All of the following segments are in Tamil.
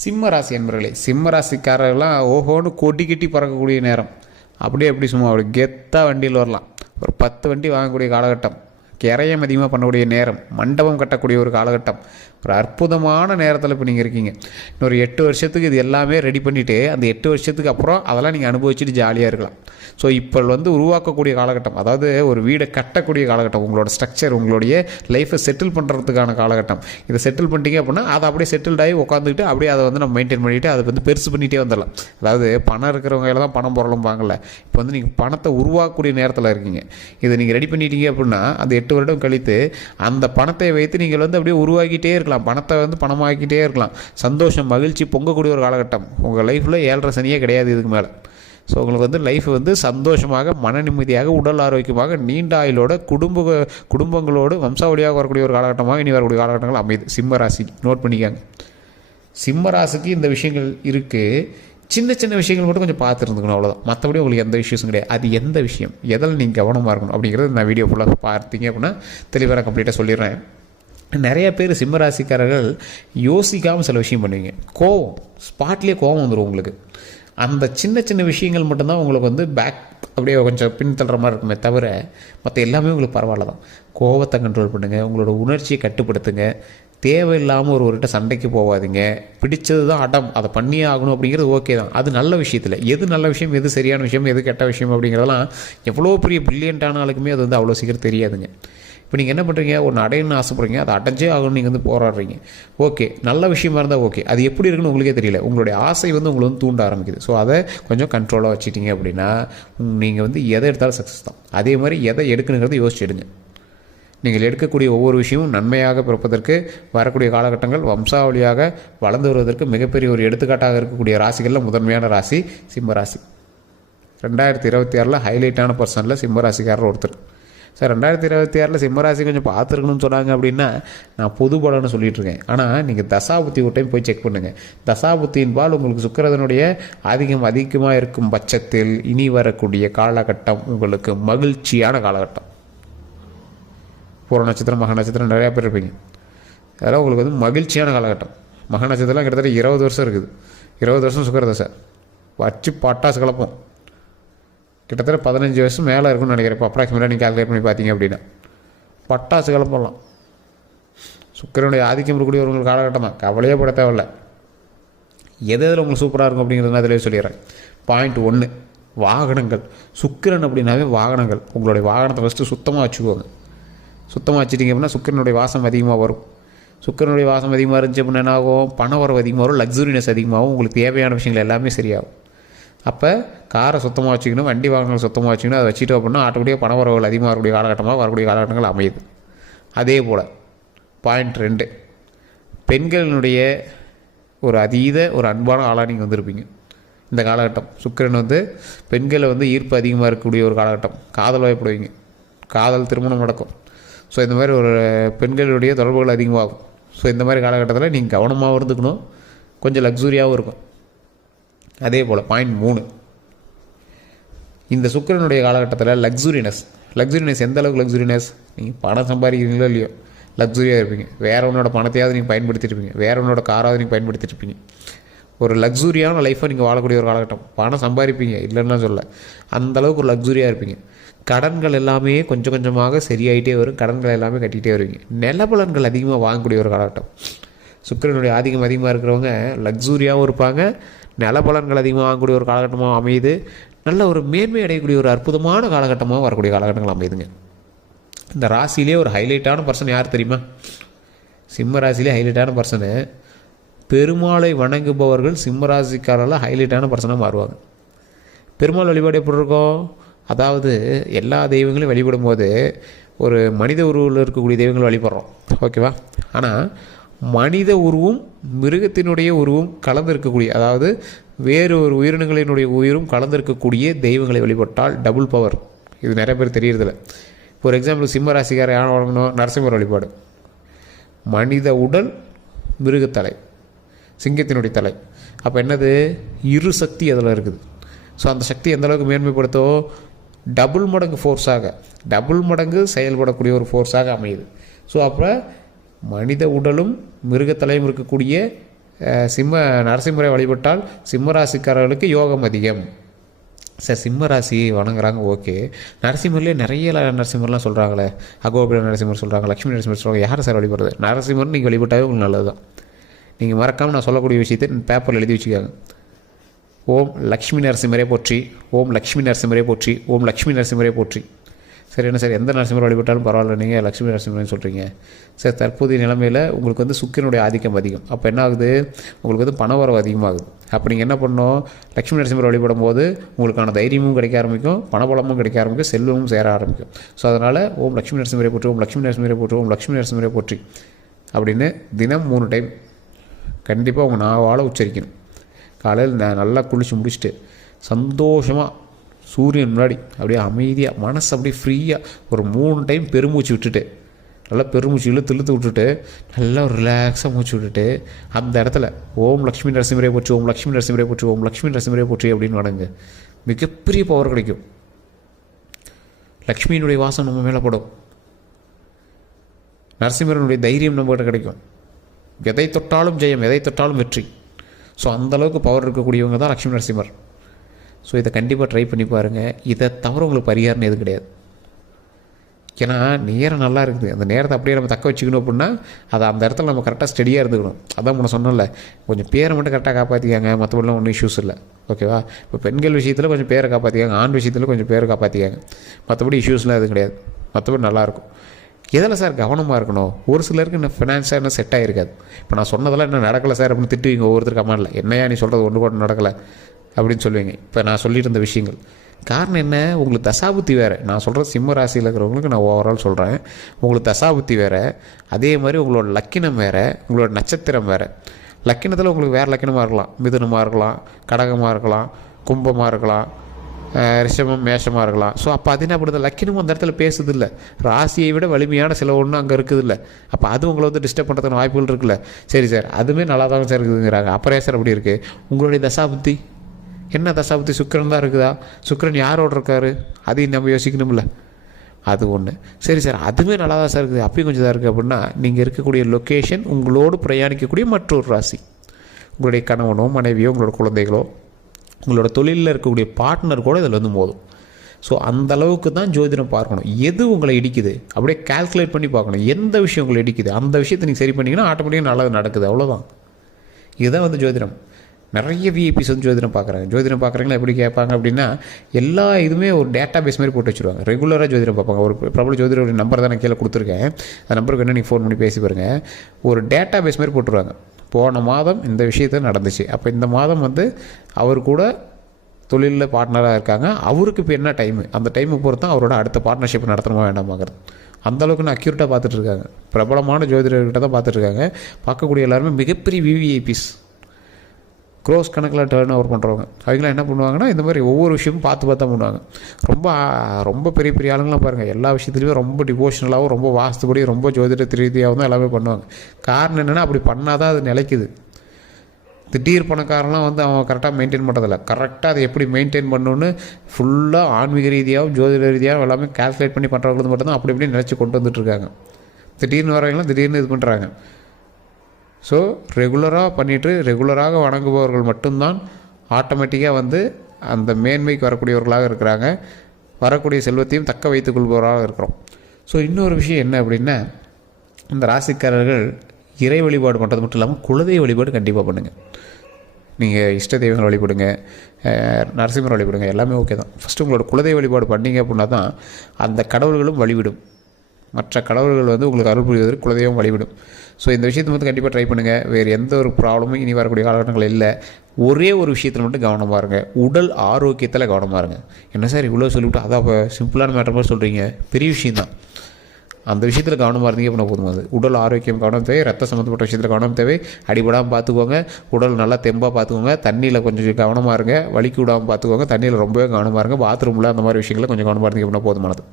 சிம்ம ராசி என்பர்களே, சிம்ம ராசிக்காரர்கள்லாம் ஓஹோன்னு கொட்டி கட்டி பறக்கக்கூடிய நேரம். அப்படியே எப்படி சும்மா அப்படி கெத்தாக வண்டியில் வரலாம். ஒரு 10 வண்டி வாங்கக்கூடிய காலகட்டம், கிரையம் அதிகமாக பண்ணக்கூடிய நேரம், மண்டபம் கட்டக்கூடிய ஒரு காலகட்டம், ஒரு அற்புதமான நேரத்தில் இப்போ நீங்கள் இருக்கீங்க. இன்னொரு 8 வருஷத்துக்கு இது எல்லாமே ரெடி பண்ணிவிட்டு அந்த 8 வருஷத்துக்கு அப்புறம் அதெல்லாம் நீங்கள் அனுபவிச்சுட்டு ஜாலியாக இருக்கலாம். ஸோ இப்போ உருவாக்கக்கூடிய காலகட்டம், அதாவது ஒரு வீடை கட்டக்கூடிய காலகட்டம், உங்களோட ஸ்ட்ரக்சர், உங்களுடைய லைஃப்பை செட்டில் பண்ணுறதுக்கான காலகட்டம். இதை செட்டில் பண்ணிட்டீங்க அப்படின்னா அதை அப்படியே செட்டில்ட் ஆகி உட்காந்துக்கிட்டு அப்படியே அதை நம்ம மெயின்டைன் பண்ணிவிட்டு அதை பெருசு பண்ணிகிட்டே வந்துடலாம். அதாவது பணம் இருக்கிறவங்க தான் பணம் பொருளும் வாங்கல. இப்போ நீங்கள் பணத்தை உருவாக்கக்கூடிய நேரத்தில் இருக்கீங்க. இதை நீங்கள் ரெடி பண்ணிட்டீங்க அப்படின்னா அந்த 8 வருடம் கழித்து அந்த பணத்தை வைத்து நீங்கள் அப்படியே உருவாக்கிட்டே இருக்கலாம். பணத்தை பணமாக்கிட்டே இருக்கலாம். சந்தோஷம், மகிழ்ச்சி பொங்கக்கூடிய ஒரு காலகட்டம். உங்கள் லைஃப்பில் 7.5 சனியே கிடையாது இதுக்கு மேலே. ஸோ உங்களுக்கு லைஃப் சந்தோஷமாக, மன நிம்மதியாக, உடல் ஆரோக்கியமாக, நீண்ட ஆயுளோட, குடும்பங்களோடு வம்சாவளியாக வரக்கூடிய ஒரு காலகட்டமாக இனி வரக்கூடிய காலகட்டங்கள் அமையுது. சிம்ம ராசி நோட் பண்ணிக்காங்க. சிம்ம ராசிக்கு இந்த விஷயங்கள் இருக்குது. சின்ன சின்ன விஷயங்கள் மட்டும் கொஞ்சம் பார்த்துருந்துக்கணும், அவ்வளோதான். மற்றபடி உங்களுக்கு எந்த இஷ்யூஸும் கிடையாது. அது எந்த விஷயம், எதில் நீங்கள் கவனமாக இருக்கணும் அப்படிங்கிறது நான் வீடியோ ஃபுல்லாக பார்த்தீங்க அப்படின்னா தெளிவாக கம்ப்ளீட்டாக சொல்லிடுறேன். நிறைய பேர் சிம்மராசிக்காரர்கள் யோசிக்காமல் சில விஷயம் பண்ணுவீங்க. கோவம், ஸ்பாட்லேயே கோவம் வந்துடும் உங்களுக்கு. அந்த சின்ன சின்ன விஷயங்கள் மட்டும்தான் உங்களுக்கு பேக் அப்படியே கொஞ்சம் பின்தள்ளுற மாதிரி இருக்குமே தவிர மற்ற எல்லாமே உங்களுக்கு பரவாயில்ல தான். கோவத்தை கண்ட்ரோல் பண்ணுங்கள், உங்களோட உணர்ச்சியை கட்டுப்படுத்துங்க. தேவையில்லாமல் ஒருவர்கிட்ட சண்டைக்கு போகாதீங்க. பிடிச்சது தான் அடம், அதை பண்ணியே ஆகணும் அப்படிங்கிறது ஓகே தான். அது நல்ல விஷயத்தில் எது நல்ல விஷயம், எது சரியான விஷயம், எது கெட்ட விஷயம் அப்படிங்கிறதெல்லாம் எவ்வளோ பெரிய பிரில்லியண்ட்டான ஆளுக்குமே அது அவ்வளோ சீக்கிரம் தெரியாதுங்க. இப்போ நீங்கள் என்ன பண்ணுறீங்க, ஒன்று அடையணும்னு ஆசைப்படுறீங்க, அதை அடைஞ்சே ஆகணும் நீங்கள் போராடுறீங்க. ஓகே, நல்ல விஷயமா இருந்தால் ஓகே. அது எப்படி இருக்குன்னு உங்களுக்கே தெரியல. உங்களுடைய ஆசை உங்களை தூண்ட ஆரம்பிக்குது. ஸோ அதை கொஞ்சம் கண்ட்ரோலாக வச்சுட்டீங்க அப்படின்னா நீங்கள் எதை எடுத்தாலும் சக்ஸஸ் தான். அதே மாதிரி எதை எடுக்கணுங்கிறத யோசிச்சு எடுங்க. நீங்கள் எடுக்கக்கூடிய ஒவ்வொரு விஷயமும் நன்மையாக பிறப்பதற்கு வரக்கூடிய காலகட்டங்கள், வம்சாவளியாக வளர்ந்து வருவதற்கு மிகப்பெரிய ஒரு எடுத்துக்காட்டாக இருக்கக்கூடிய ராசிகளில் முதன்மையான ராசி சிம்ம ராசி. 2026 ஹைலைட்டான பர்சனில் சிம்ம ராசிக்காரர் ஒருத்தர். சார் 2026 சிம்மராசி கொஞ்சம் பார்த்துருக்கணும்னு சொன்னாங்க அப்படின்னா நான் பொது பலன்னு சொல்லிகிட்ருக்கேன். ஆனால் நீங்கள் தசாபுத்தி ஒரு டைம் போய் செக் பண்ணுங்கள். தசாபுத்தியின் பால் உங்களுக்கு சுக்கிரனுடைய அதிகமாக இருக்கும் பட்சத்தில் இனி வரக்கூடிய காலகட்டம் உங்களுக்கு மகிழ்ச்சியான காலகட்டம். பூர நட்சத்திரம், மக நட்சத்திரம் நிறையா பேர் இருப்பீங்க. அதெல்லாம் உங்களுக்கு மகிழ்ச்சியான காலகட்டம். மக நட்சத்திரம்லாம் கிட்டத்தட்ட 20 வருஷம் இருக்குது. 20 வருஷம் சுக்கிரதசை வச்சு பட்டாசு கலப்போம். கிட்டத்தட்ட 15 வருஷம் மேலே இருக்குன்னு நினைக்கிறேன். இப்போ அப்ராக்சிமேட்டாக நீங்கள் கால்குலேட் பண்ணி பார்த்தீங்க அப்படின்னா பட்டாசு கிளம்பலாம். சுக்கிரனுடைய ஆதிக்கம் இருக்கக்கூடிய ஒரு காலகட்டம் தான். கவலையே பட தேவையில்ல. எது உங்களுக்கு சூப்பராக இருக்கும் அப்படிங்கிறது நான் அதிலே சொல்லிடுறேன். பாயிண்ட் 1, வாகனங்கள். சுக்கிரன் அப்படின்னாவே வாகனங்கள். உங்களுடைய வாகனத்தை ஃபஸ்ட்டு சுத்தமாக வச்சுக்கோங்க. சுத்தமாக வச்சுட்டிங்க அப்படின்னா சுக்கிரனுடைய வாசம் அதிகமாக வரும். சுக்கிரனுடைய வாசம் அதிகமாக இருந்துச்சு அப்படின்னா என்ன ஆகும், பண வரவு அதிகமாக வரும், லக்ஸுரினஸ் அதிகமாகும், உங்களுக்கு தேவையான விஷயங்கள் எல்லாமே சரியாகும். அப்போ காரை சுத்தமாக வச்சுக்கணும், வண்டி வாகனங்கள் சுத்தமாக வச்சுக்கணும். அதை வச்சுட்டோம் அப்படின்னா ஆட்டோமேட்டிக்காக பண வரவுகள் அதிகமாக வரக்கூடிய காலகட்டமாக வரக்கூடிய காலகட்டங்கள் அமையுது. அதே போல் பாயிண்ட் 2, பெண்களினுடைய ஒரு அன்பான ஆளாக நீங்கள் வந்திருப்பீங்க. இந்த காலகட்டம் சுக்கிரன் பெண்களை ஈர்ப்பு அதிகமாக இருக்கக்கூடிய ஒரு காலகட்டம். காதல் வயப்படுவீங்க, காதல் திருமணம் நடக்கும். ஸோ இந்த மாதிரி ஒரு பெண்களுடைய தொடர்புகள் அதிகமாகும். ஸோ இந்த மாதிரி காலகட்டத்தில் நீங்கள் கவனமாகவும் இருந்துக்கணும், கொஞ்சம் லக்ஸுரியாகவும் இருக்கும். அதே போல் பாயிண்ட் 3, இந்த சுக்கிரனுடைய காலகட்டத்தில் லக்ஸுரினஸ் எந்த அளவுக்கு லக்ஸுரினஸ், நீங்கள் பணம் சம்பாதிக்கிறீங்களோ இல்லையோ லக்ஸுரியாக இருப்பீங்க. வேறு ஒன்றோட பணத்தையாவது நீங்கள் பயன்படுத்தியிருப்பீங்க, வேறு ஒன்றோட காராவது நீங்கள் பயன்படுத்தியிருப்பீங்க. ஒரு லக்ஸுரியான லைஃப்பை நீங்கள் வாழக்கூடிய ஒரு காலகட்டம். பணம் சம்பாதிப்பீங்க, இல்லைன்னா சொல்ல, அந்தளவுக்கு ஒரு லக்ஸுரியாக இருப்பீங்க. கடன்கள் எல்லாமே கொஞ்சம் கொஞ்சமாக சரியாயிட்டே வரும். கடன்கள் எல்லாமே கட்டிகிட்டே வருவீங்க. நிலபலன்கள் அதிகமாக வாங்கக்கூடிய ஒரு காலகட்டம். சுக்கிரனுடைய அதிகமாக இருக்கிறவங்க லக்ஸுரியாகவும் இருப்பாங்க, நிலபலன்கள் அதிகமாக வாங்கக்கூடிய ஒரு காலகட்டமாக அமையுது. நல்ல ஒரு மேன்மை அடையக்கூடிய ஒரு அற்புதமான காலகட்டமாக வரக்கூடிய காலகட்டங்கள் அமையுதுங்க. இந்த ராசியிலே ஒரு ஹைலைட்டான பர்சன் யார் தெரியுமா? சிம்ம ராசியிலே ஹைலைட்டான பர்சனு பெருமாளை வணங்குபவர்கள் சிம்ம ராசிக்காரர்கள் ஹைலைட்டான பர்சனாக மாறுவாங்க. பெருமாள் வழிபாடு எப்படி இருக்கும், அதாவது எல்லா தெய்வங்களையும் வழிபடும் போது ஒரு மனித உருவில் இருக்கக்கூடிய தெய்வங்களை வழிபடுறோம், ஓகேவா? ஆனால் மனித உருவும் மிருகத்தினுடைய உருவும் கலந்திருக்கக்கூடிய, அதாவது வேறு ஒரு உயிரினங்களினுடைய உயிரும் கலந்திருக்கக்கூடிய தெய்வங்களை வழிபட்டால் டபுள் பவர். இது நிறைய பேர் தெரியறதில்ல. இப்போ ஒரு எக்ஸாம்பிள், சிம்ம ராசிக்கார யானை வழங்கணும், நரசிம்மர் வழிபாடு. மனித உடல், மிருகத்தலை, சிங்கத்தினுடைய தலை. அப்போ என்னது, இரு சக்தி அதில் இருக்குது. ஸோ அந்த சக்தி எந்தளவுக்கு மேன்மைப்படுத்தோ டபுள் மடங்கு செயல்படக்கூடிய ஒரு ஃபோர்ஸாக அமையுது. ஸோ அப்போ மனித உடலும் மிருகத்தலையும் இருக்கக்கூடிய நரசிம்மரை வழிபட்டால் சிம்ம ராசிக்காரர்களுக்கு யோகம் அதிகம். சார் சிம்ம ராசி வணங்குறாங்க, ஓகே. நரசிம்மர்லேயே நிறைய நரசிம்மர்லாம் சொல்கிறாங்களே, அகோபிர நரசிம்மர் சொல்கிறாங்க, லக்ஷ்மி நரசிம்மர் சொல்கிறாங்க. யார் சார் வழிபடுறது? நரசிம்மர் நீங்கள் வழிபட்டாவே உங்களுக்கு நல்லது தான். நீங்கள் மறக்காமல் நான் சொல்லக்கூடிய விஷயத்தை பேப்பரில் எழுதி வச்சுக்காங்க. ஓம் லக்ஷ்மி நரசிம்மரே போற்றி, ஓம் லக்ஷ்மி நரசிம்மரே போற்றி, ஓம் லக்ஷ்மி நரசிம்மரே போற்றி. சரி, என்ன சார் எந்த நரசிம்மர் வழிபட்டாலும் பரவாயில்ல, நீங்கள் லக்ஷ்மி நரசிம்மர்னு சொல்கிறீங்க. சார் தற்போதைய நிலைமையில் உங்களுக்கு வந்து சுக்கிரனுடைய ஆதிக்கம் அதிகம். அப்போ என்ன ஆகுது, உங்களுக்கு வந்து பணவரவு அதிகமாகுது. அப்போ நீங்கள் என்ன பண்ணணும், லக்ஷ்மி நரசிம்மர் வழிபடும் போது உங்களுக்கான தைரியமும் கிடைக்க ஆரம்பிக்கும், பணபலமும் கிடைக்க ஆரம்பிக்கும், செல்வமும் சேர ஆரம்பிக்கும். ஸோ அதனால் ஓம் லக்ஷ்மி நரசிம்மரே போற்றி, ஓம் லக்ஷ்மி நரசிம்மரே போற்றி, ஓம் லக்ஷ்மி நரசிம்மரே போற்றி அப்படின்னு தினம் 3 டைம் கண்டிப்பாக உங்கள் நாவால் உச்சரிக்கணும். காலையில் நல்லா குளித்து முடிச்சுட்டு சந்தோஷமாக சூரியன் முன்னாடி அப்படியே அமைதியாக மனசு அப்படியே ஃப்ரீயாக ஒரு 3 டைம் பெருமூச்சு விட்டுட்டு, நல்லா பெருமூச்சு இழுத்து விட்டுட்டு நல்லா ஒரு ரிலாக்ஸாக மூச்சு விட்டுட்டு அந்த இடத்துல ஓம் லக்ஷ்மி நரசிம்மரே போற்றி, ஓம் லக்ஷ்மி நரசிம்மரே போற்றி, ஓம் லக்ஷ்மி நரசிம்மரே போற்றி அப்படின்னு வணங்க. மிகப்பெரிய பவர் கிடைக்கும். லக்ஷ்மியினுடைய வாசம் நம்ம மேலே படும், நரசிம்மரனுடைய தைரியம் நம்மகிட்ட கிடைக்கும். எதை தொட்டாலும் ஜெயம், எதை தொட்டாலும் வெற்றி. ஸோ அந்தளவுக்கு பவர் இருக்கக்கூடியவங்க தான் லக்ஷ்மி நரசிம்மர். ஸோ இதை கண்டிப்பாக ட்ரை பண்ணி பாருங்கள். இதை தவிர உங்களுக்கு பரிகாரம் எதுவும் கிடையாது. ஏன்னா நேரம் நல்லா இருக்குது, அந்த நேரத்தை அப்படியே நம்ம தக்க வச்சுக்கணும் அப்படின்னா அதை அந்த இடத்துல நம்ம கரெக்டாக ஸ்டடியாக இருந்துக்கணும். அதான் முன்ன சொன்னோம்ல, கொஞ்சம் பேரை மட்டும் கரெக்டாக காப்பாற்றிக்காங்க, மற்றபடிலாம் ஒன்றும் இஷ்யூஸ் இல்லை, ஓகேவா? இப்போ பெண்கள் விஷயத்தில் கொஞ்சம் பேரை காப்பாற்றிக்காங்க, ஆண் விஷயத்தில் கொஞ்சம் பேரை காப்பாற்றிக்காங்க, மற்றபடி இஷ்யூஸ்லாம் எதுவும் கிடையாது. மற்றபடி நல்லாயிருக்கும். எதில் சார் கவனமாக இருக்கணும்? ஒரு சிலருக்கு இன்னும் ஃபினான்ஸாக இன்னும் செட் ஆகிருக்காது. இப்போ நான் சொன்னதெல்லாம் இன்னும் நடக்கலை சார் அப்படின்னு திட்டுவீங்க ஒவ்வொருத்தருக்கு. கமாண்டில் என்னையா நீ சொல்கிறது ஒன்று கூட நடக்கலை அப்படின்னு சொல்லுவீங்க. இப்போ நான் சொல்லிட்டு இருந்த விஷயங்கள் காரணம் என்ன, உங்களுக்கு தசாபுத்தி வேறு. நான் சொல்கிறது சிம்ம ராசியில் இருக்கிறவங்களுக்கு நான் ஓவரால் சொல்கிறேன். உங்களுக்கு தசாபுத்தி வேறு, அதே மாதிரி உங்களோட லக்கினம் வேறு, உங்களோட நட்சத்திரம் வேறு. லக்கினத்தில் உங்களுக்கு வேறு லக்கினமாக இருக்கலாம், மிதுனமாக இருக்கலாம், கடகமாக இருக்கலாம், கும்பமாக இருக்கலாம், ரிஷபம் மேஷமாக இருக்கலாம். ஸோ அப்போ அது என்ன பண்ணுறது, லக்கினமும் அந்த இடத்துல பேசுது இல்லை, ராசியை விட வலிமையான சில ஒன்று அங்கே இருக்குது இல்லை. அப்போ அது உங்களை வந்து டிஸ்டர்ப் பண்ணுறதுக்கான வாய்ப்புகள் இருக்குல்ல. சரி சார், அதுவுமே நல்லா தான் சார் இருக்குதுங்கிறாங்க. அப்புறம் சார் அப்படி இருக்குது, உங்களுடைய தசாபுத்தி என்ன? தசாபுத்தி சுக்கிரன் தான் இருக்குதா? சுக்கிரன் யாரோட இருக்கார்? அதையும் நம்ம யோசிக்கணும்ல. அது ஒன்று. சரி சார், அதுவுமே நல்லா தான் சார் இருக்குது, அப்பயும் கொஞ்சம் தான் இருக்குது அப்படின்னா நீங்கள் இருக்கக்கூடிய லொக்கேஷன், உங்களோடு பிரயாணிக்கக்கூடிய மற்றொரு ராசி, உங்களுடைய கணவனோ மனைவியோ உங்களோட குழந்தைகளோ உங்களோட தொழிலில் இருக்கக்கூடிய பார்ட்னர் கூட இதில் வந்து மோதும். ஸோ அந்த அளவுக்கு தான் ஜோதிடம் பார்க்கணும். எது உங்களை இடிக்குது அப்படியே கால்குலேட் பண்ணி பார்க்கணும். எந்த விஷயம் உங்களை இடிக்குது அந்த விஷயத்தை நீங்கள் சரி பண்ணிங்கன்னா ஆட்டோமேட்டிக்காக நல்லது நடக்குது, அவ்வளோதான். இதுதான் வந்து ஜோதிடம். நிறைய விஐபிஸ் வந்து ஜோதிடம் பார்க்குறாங்க. ஜோதிடம் பார்க்குறீங்களா எப்படி கேட்பாங்க அப்படின்னா, எல்லா இதுவுமே ஒரு டேட்டா பேஸ் மாதிரி போட்டு வச்சுருவாங்க. ரெகுலராக ஜோதிடம் பார்ப்பாங்க. ஒரு பிரபல ஜோதிடர் நம்பர் தான் நான் கீழே கொடுத்துருக்கேன், அந்த நம்பருக்கு என்ன நீங்கள் ஃபோன் பண்ணி பேசி பாருங்கள். ஒரு டேட்டா பேஸ் மாதிரி போட்டுருவாங்க. போன மாதம் இந்த விஷயத்தை நடந்துச்சு, அப்போ இந்த மாதம் வந்து அவர் கூட தொழிலில் பார்ட்னராக இருக்காங்க, அவருக்கு இப்போ என்ன டைமு, அந்த டைமை பொறுத்து தான் அவரோட அடுத்த பார்ட்னர்ஷிப் நடத்தணுமா வேண்டாமாங்கிறது. அந்தளவுக்கு நான் அக்யூரேட்டாக பார்த்துட்ருக்காங்க. பிரபலமான ஜோதிடர்கிட்ட தான் பார்த்துட்ருக்காங்க. பார்க்கக்கூடிய எல்லாருமே மிகப்பெரிய விவிஐபிஸ், க்ரோஸ் கணக்கில் டேர்ன் ஓவர் பண்ணுறவங்க. அவங்களாம் என்ன பண்ணுவாங்கன்னா இந்த மாதிரி ஒவ்வொரு விஷயமும் பார்த்து தான் பண்ணுவாங்க. ரொம்ப பெரிய பெரிய ஆளுங்களாம் பாருங்கள், எல்லா விஷயத்துலையுமே ரொம்ப டிவோஷனலாகவும் ரொம்ப வாஸ்துபடி ரொம்ப ஜோதிட ரீதியாகவும் தான் எல்லாமே பண்ணுவாங்க. காரணம் என்னென்னா, அப்படி பண்ணால் தான் அது நிலைக்குது. திடீர் பணக்காரலாம் வந்து அவன் கரெக்டாக மெயின்டைன் பண்ணுறதில்ல. கரெக்டாக அதை எப்படி மெயின்டைன் பண்ணணுன்னு ஃபுல்லாக ஆன்மீக ரீதியாகவும் ஜோதிட ரீதியாகவும் எல்லாமே கால்குலேட் பண்ணி பண்ணுறவங்களுக்கு மட்டும்தான் அப்படி இப்படி நினச்சி கொண்டு வந்துட்டுருக்காங்க. திடீர்னு வரவங்களாம் திடீர்னு இது பண்ணுறாங்க. ஸோ ரெகுலராக பண்ணிவிட்டு ரெகுலராக வணங்குபவர்கள் மட்டும்தான் ஆட்டோமேட்டிக்காக வந்து அந்த மேன்மைக்கு வரக்கூடியவர்களாக இருக்கிறாங்க. வரக்கூடிய செல்வத்தையும் தக்க வைத்துக் கொள்பவராக இருக்கிறோம். ஸோ இன்னொரு விஷயம் என்ன அப்படின்னா, இந்த ராசிக்காரர்கள் இறை வழிபாடு பண்ணுறது மட்டும் இல்லாமல் குலதெய்வ வழிபாடு கண்டிப்பாக பண்ணுங்கள். நீங்கள் இஷ்ட தெய்வங்கள் வழிபடுங்க, நரசிம்மர் வழிபடுங்க, எல்லாமே ஓகே தான். ஃபஸ்ட்டு உங்களோட குலதெய்வ வழிபாடு பண்ணிங்க அப்படின்னா தான் அந்த கடவுள்களும் வழிவிடும். மற்ற கடவுள்கள் வந்து உங்களுக்கு அருள் புரிவதற்கு குலதெய்வம் வழிவிடும். ஸோ இந்த விஷயத்தை வந்து கண்டிப்பாக ட்ரை பண்ணுங்கள். வேறு எந்த ஒரு ப்ராப்ளமும் இனி வரக்கூடிய காலகட்டங்கள் இல்லை. ஒரே ஒரு விஷயத்தில் மட்டும் கவனமாக இருங்க, உடல் ஆரோக்கியத்தில் கவனமாக இருங்க. என்ன சார் இவ்வளோ சொல்லிவிட்டு அதான் இப்போ சிம்பிளான மேட்டர் மாதிரி சொல்கிறீங்க, பெரிய விஷயந்தான். அந்த விஷயத்தில் கவனமாக இருந்தீங்க அப்படின்னா போதும். அது உடல் ஆரோக்கியம் கவனம் தேவை, ரத்த சம்மந்தப்பட்ட விஷயத்தில் கவனம் தேவை. அடிபடாமல் பார்த்துக்கோங்க, உடல் நல்லா தெம்பாக பார்த்துக்கோங்க, தண்ணியில் கொஞ்சம் கவனமாக இருங்க, வலிக்கு விடாமல் பார்த்துக்கோங்க, தண்ணியில் ரொம்பவே கவனமாக இருங்க, பாத்ரூமில் அந்த மாதிரி விஷயங்களை கொஞ்சம் கவனமாக இருந்தீங்க அப்படின்னா போதுமானது.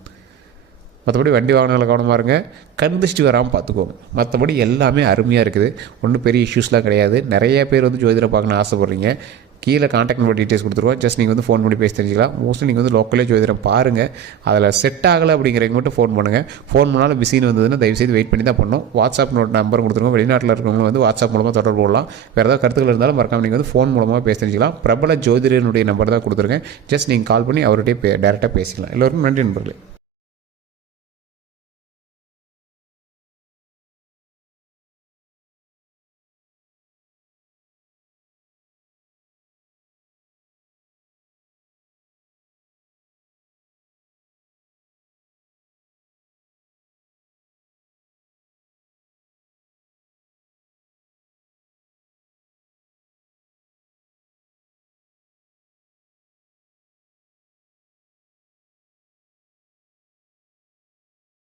மற்றபடி வண்டி வாகனங்களை கவனமாக இருங்க, கண் திருஷ்டி வராமல் பார்த்துக்கோங்க. மற்றபடி எல்லாமே அருமையாக இருக்குது, ஒன்றும் பெரிய இஷ்யூஸ்லாம் கிடையாது. நிறைய பேர் வந்து ஜோதிடம் பார்க்கணுன்னு ஆசைப்பட்றீங்க, கீழே கான்டாக்ட் நம்பர் டீட்டெயில்ஸ் கொடுத்துருவோம். ஜஸ்ட் நீங்கள் வந்து ஃபோன் பண்ணி பேசி தெரிஞ்சிக்கலாம். மோஸ்ட்லி நீங்கள் வந்து லோக்கலே ஜோதிடம் பாருங்கள். அதில் செட் ஆகலை அப்படிங்கிறவங்க மட்டும் ஃபோன் பண்ணுங்கள். ஃபோன் பண்ணாலும் பிஸின்னு வந்ததுன்னா தயவுசெய்து வெயிட் பண்ணி தான் பண்ணணும். வாட்ஸ்அப் நம்பர் கொடுத்துருவோம். வெளிநாட்டில் இருக்கவங்க வந்து வாட்ஸ்அப் மூலமாக தொடர்பு கொள்ளலாம். வேறு ஏதாவது கருத்துக்கள் இருந்தாலும் மறக்காம நீங்கள் வந்து ஃபோன் மூலமாக பேசி தெரிஞ்சிக்கலாம். பிரபல ஜோதிடனுடைய நம்பர் தான் கொடுத்துருக்கேன். ஜஸ்ட் நீங்கள் கால் பண்ணி அவர்கிட்டயே டேரெக்டாக பேசிக்கலாம். எல்லோருக்கும் நன்றி நண்பர்களே.